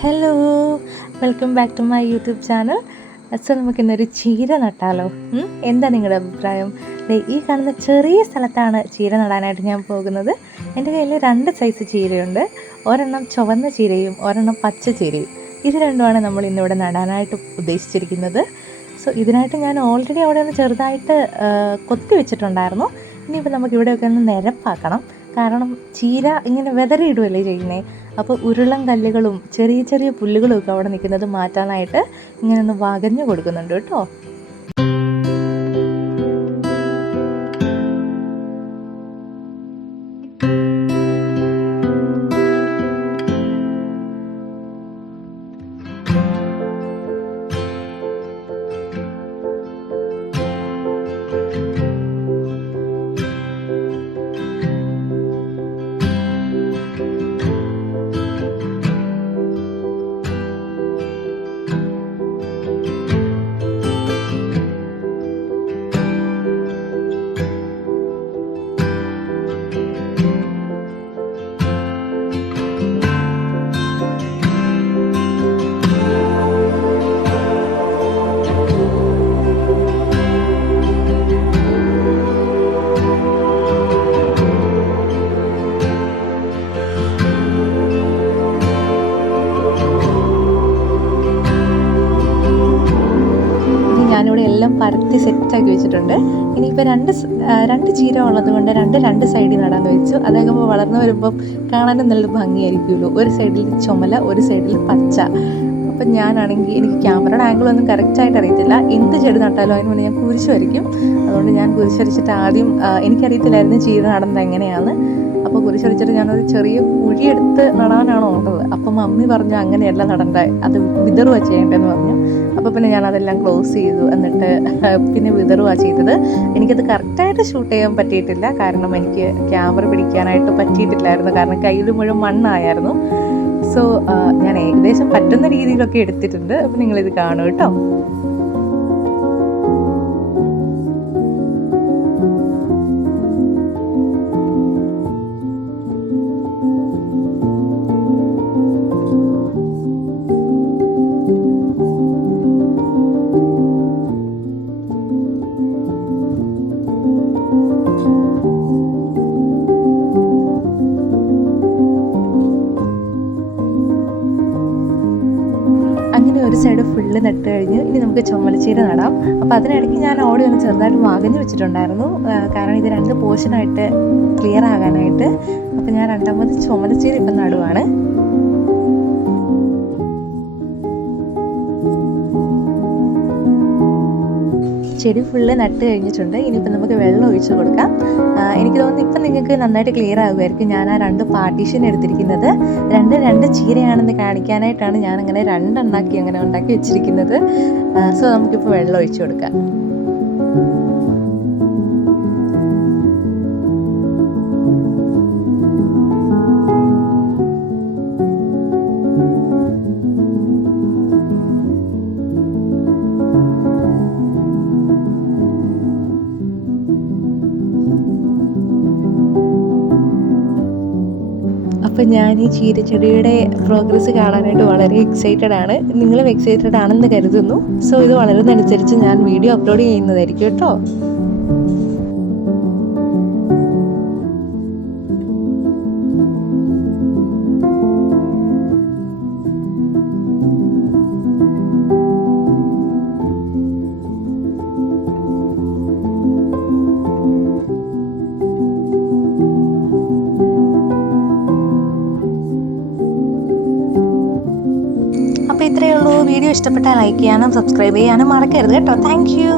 Hello, welcome back to my YouTube channel. So നമുക്കിന്നൊരു ചീര നട്ടാലോ? എന്താ നിങ്ങളുടെ അഭിപ്രായം? ഈ കാണുന്ന ചെറിയ സ്ഥലത്താണ് ചീര നടാനായിട്ട് ഞാൻ പോകുന്നത്. എൻ്റെ കയ്യിൽ 2 സൈസ് ചീരയുണ്ട്. ഒരെണ്ണം ചുവന്ന ചീരയും ഒരെണ്ണം പച്ച ചീരയും. ഇത് രണ്ടുമാണ് നമ്മൾ ഇന്നിവിടെ നടാനായിട്ട് ഉദ്ദേശിച്ചിരിക്കുന്നത്. സോ ഇതിനായിട്ട് ഞാൻ ഓൾറെഡി അവിടെ ഒന്ന് ചെറുതായിട്ട് കൊത്തി വെച്ചിട്ടുണ്ടായിരുന്നു. ഇനിയിപ്പോൾ നമുക്കിവിടെയൊക്കെ ഒന്ന് നിരപ്പാക്കണം. കാരണം ചീര ഇങ്ങനെ വെതറിയിടുകയല്ലേ ചെയ്യുന്നത്. അപ്പോൾ ഉരുളൻ കല്ലുകളും ചെറിയ ചെറിയ പുല്ലുകളും ഒക്കെ അവിടെ നിൽക്കുന്നത് മാറ്റാനായിട്ട് ഇങ്ങനെ ഒന്ന് വകഞ്ഞു കൊടുക്കുന്നുണ്ട് കേട്ടോ. ഞാനിവിടെ എല്ലാം പരത്തി സെറ്റാക്കി വെച്ചിട്ടുണ്ട്. ഇനിയിപ്പോൾ രണ്ട് ചീര ഉള്ളത് കൊണ്ട് രണ്ട് സൈഡിൽ നടാന്ന് വെച്ചു. അതാകുമ്പോൾ വളർന്നു വരുമ്പം കാണാനും നല്ല ഭംഗിയായിരിക്കുമല്ലോ. ഒരു സൈഡിൽ ചുമല, ഒരു സൈഡിൽ പച്ച. അപ്പം ഞാനാണെങ്കിൽ എനിക്ക് ക്യാമറയുടെ ആംഗിളൊന്നും കറക്റ്റായിട്ട് അറിയത്തില്ല. എന്ത് ചെടി നട്ടാലും അതിന് മുന്നേ ഞാൻ കുരിശ് വരയ്ക്കും. അതുകൊണ്ട് ഞാൻ കുരിശ് വരച്ചിട്ട് ആദ്യം എനിക്കറിയത്തില്ലായിരുന്നു ചീര നടുന്നത് എങ്ങനെയാണ്. അപ്പോൾ കുരിശ് വരച്ചിട്ട് ഞാനൊരു ചെറിയ കുഴിയെടുത്ത് നടാനാണ് ഓർത്തത്. അപ്പം മമ്മി പറഞ്ഞു അങ്ങനെയല്ല നടണ്ട, അത് വിതറുക ചെയ്യേണ്ടതെന്ന് പറഞ്ഞു. അപ്പോൾ പിന്നെ ഞാനതെല്ലാം ക്ലോസ് ചെയ്തു. എന്നിട്ട് പിന്നെ വിതറുക ചെയ്തത്. എനിക്കത് കറക്റ്റായിട്ട് ഷൂട്ട് ചെയ്യാൻ പറ്റിയിട്ടില്ല. കാരണം എനിക്ക് ക്യാമറ പിടിക്കാനായിട്ട് പറ്റിയിട്ടില്ലായിരുന്നു. കാരണം കയ്യിൽ മുഴുവൻ മണ്ണായിരുന്നു. സോ ഞാൻ ഏകദേശം പറ്റുന്ന രീതിയിലൊക്കെ എടുത്തിട്ടുണ്ട്. അപ്പോൾ നിങ്ങളിത് കാണും കേട്ടോ. അങ്ങനെ ഒരു സൈഡ് ഫുള്ള് നട്ട് കഴിഞ്ഞ് ഇനി നമുക്ക് ചുമലച്ചീര നടാം. അപ്പോൾ അതിനിടയ്ക്ക് ഞാൻ ഓടി ഒന്ന് ചെറുതായിട്ട് വകഞ്ഞു വെച്ചിട്ടുണ്ടായിരുന്നു. കാരണം ഇത് 2 പോർഷനായിട്ട് ക്ലിയർ ആകാനായിട്ട്. അപ്പോൾ ഞാൻ രണ്ടാമത് ചുമലച്ചീര ഇപ്പം നടുവാണ്. ചെടി ഫുള്ള് നട്ട് കഴിഞ്ഞിട്ടുണ്ട്. ഇനിയിപ്പോൾ നമുക്ക് വെള്ളം ഒഴിച്ച് കൊടുക്കാം. എനിക്ക് തോന്നുന്നു ഇപ്പം നിങ്ങൾക്ക് നന്നായിട്ട് ക്ലിയർ ആകുമായിരിക്കും. ഞാൻ ആ 2 പാർട്ടീഷൻ എടുത്തിരിക്കുന്നത് രണ്ട് ചീരയാണെന്ന് കാണിക്കാനായിട്ടാണ് ഞാനങ്ങനെ 2 അങ്ങനെ ഉണ്ടാക്കി വെച്ചിരിക്കുന്നത്. സോ നമുക്കിപ്പോൾ വെള്ളം ഒഴിച്ച് കൊടുക്കാം. അപ്പോൾ ഞാൻ ഈ ചീരച്ചെടിയുടെ പ്രോഗ്രസ് കാണാനായിട്ട് വളരെ എക്സൈറ്റഡ് ആണ്. നിങ്ങളും എക്സൈറ്റഡ് ആണെന്ന് കരുതുന്നു. സോ ഇത് വളരുന്നതനുസരിച്ച് ഞാൻ വീഡിയോ അപ്ലോഡ് ചെയ്യുന്നതായിരിക്കും കേട്ടോ. അപ്പോൾ ഇത്രയേ ഉള്ളൂ. വീഡിയോ ഇഷ്ടപ്പെട്ടാൽ ലൈക്ക് ചെയ്യാനും സബ്സ്ക്രൈബ് ചെയ്യാനും മറക്കരുത് കേട്ടോ. Thank you.